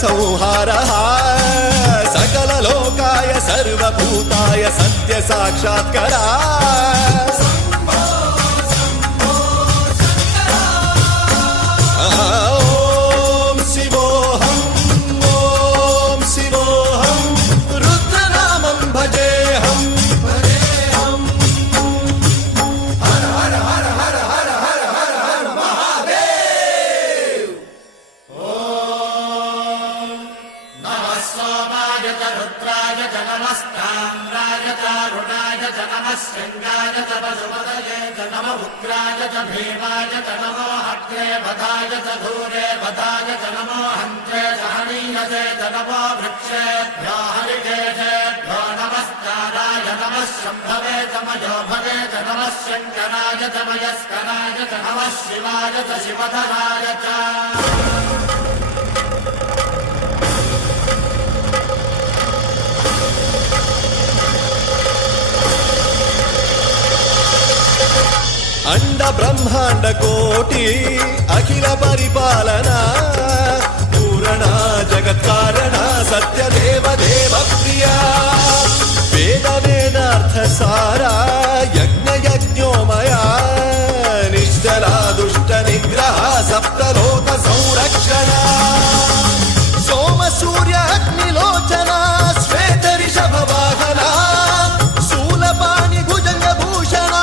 संहारः सकललोकाय सर्वभूताय सत्य साक्षात्करा ओम शिवोऽहं रुद्रनामं भजेऽहं हर हर हर हर हर हर हर हर महादेव। ओम नमः सोमाय च रुद्राय च नमस्ताम्राय च अरुणाय च नमः शृङ्गाय च पशुपतये च नमः उग्राय च भीमाय च नमो हत्रे वधाय च धूरे वधाय च नमो हन्त्रे च हनीयसे च नमो वृक्षेभ्यो हरिकेशेभ्यो नमस्काराय नमः शम्भवे च मयोभवे च नमः शङ्कराय च मयस्कराय च नमः शिवाय च शिवधराय च। अंड ब्रह्मांड कोटि अखिल परिपालना पूरणा जगत्कारणा सत्य देव देव प्रिया वेद वेदार्थ सारा यज्ञ यज्ञोमया निश्चला दुष्ट निग्रह सप्तलोक संरक्षणा सोम सूर्य अग्निलोचना श्वेत ऋषभ वाहना शूलपाणि भुजंग भूषणा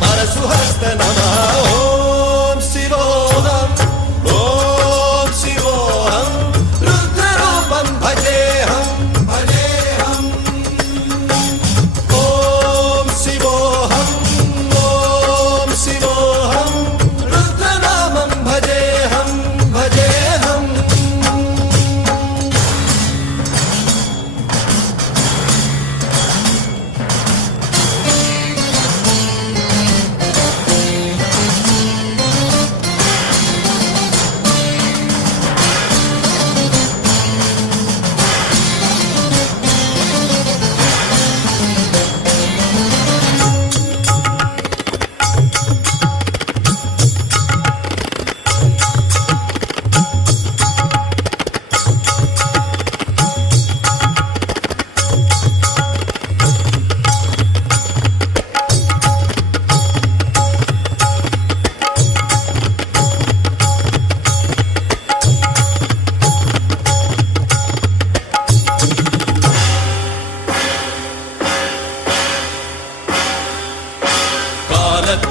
परशुहस्त नमः। ओम शिवोऽहं रुद्ररूपं भजेऽहं ओम शिवोऽहं रुद्रनामं भजेऽहं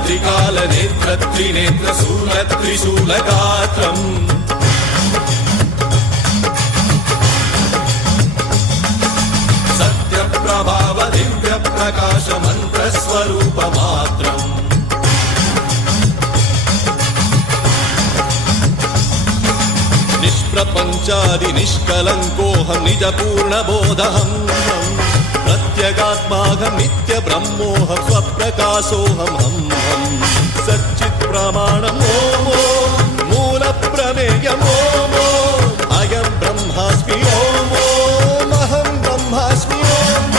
त्रिकाल नेत्र त्रिनेत्र शूल त्रिशूलगात्रम् सत्य प्रभाव दिव्य प्रकाश मंत्र स्वरूप मात्रम् निष्प्रपंचादि निष्कलंकोऽहं निज पूर्ण बोधहं प्रत्यगात्माहं नित्य ब्रह्मोऽहं स्वप्रकाशोऽहं सच्चित् प्रमाणम् ओम मूल प्रमेयम् ओम अयं ब्रह्मास्मि ओम अहं ब्रह्मास्मि ओम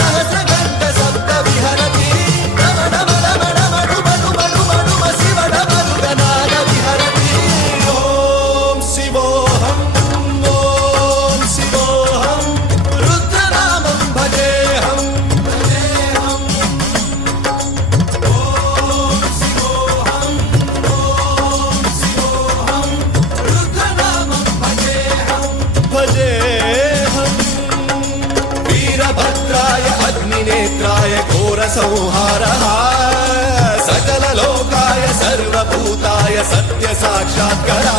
सहस्रकण्ठ सप्त विहरति शिवडमरुगनाद विहरति। ओम शिवोऽहं रुद्रनामं भजेऽहं वीरभद्राय अग्निनेत्राय घोर संहारः सकल लोकाय सर्वभूताय सत्य साक्षात्करा